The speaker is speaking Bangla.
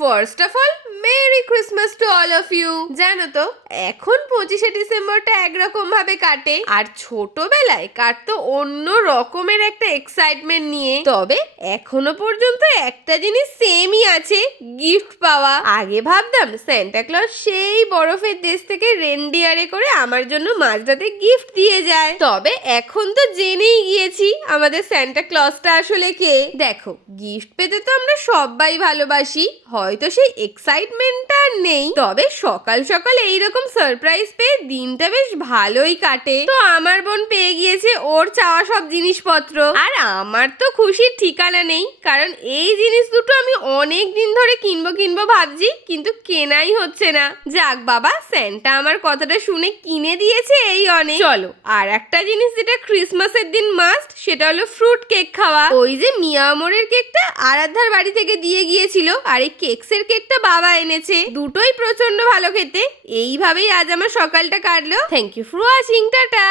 First of all merry Christmas to all of you. জানো তো এখন 25শে ডিসেম্বরটা একরকম ভাবে কাটে, আর ছোটবেলায় কাটতো অন্য রকমের একটা এক্সাইটমেন্ট নিয়ে। তবে এখনো পর্যন্ত একটা জিনিস সেমই আছে, গিফট পাওয়া। আগে ভাবতাম সান্টা ক্লজ সেই বরফের দেশ থেকে রেনডিয়ারে করে আমার জন্য মাঝরাতে গিফট দিয়ে যায়। তবে এখন তো জেনেই গিয়েছি আমাদের সান্টা ক্লজটা আসলে কে। দেখো, গিফট পেতে তো আমরা সবাই ভালোবাসি, হয়তো সেই এক্সাইটমেন্টটা আর নেই, তবে সকাল সকাল এইরকম সারপ্রাইজ পেয়ে দিনটা বেশ ভালোই কাটে। তো আমার বোন পেয়ে গিয়েছে ওর চাওয়া সব জিনিসপত্র, আর আমার তো খুশির ঠিকানা নেই, কারণ এই জিনিস দুটো আমি অনেক দিন ধরে কিনবো ভাবছি, কিন্তু কেনাই হচ্ছে না। যাক বাবা, স্যান্টা আমার কথাটা শুনে কিনে দিয়েছে, এই অনেক। চলো আর একটা জিনিস যেটা ক্রিসমাসের দিন মাস্ট, সেটা হলো ফ্রুট কেক খাওয়া। ওই যে মিয়ামরের কেকটা আরাধ্যার বাড়ি থেকে দিয়ে গিয়েছিল, আর এই কেকসের কেকটা বাবা এনেছে, দুটোই প্রচন্ড ভালো খেতে। এইভাবেই আজ আমার সকালটা কাটলো। Thank you for watching, tata.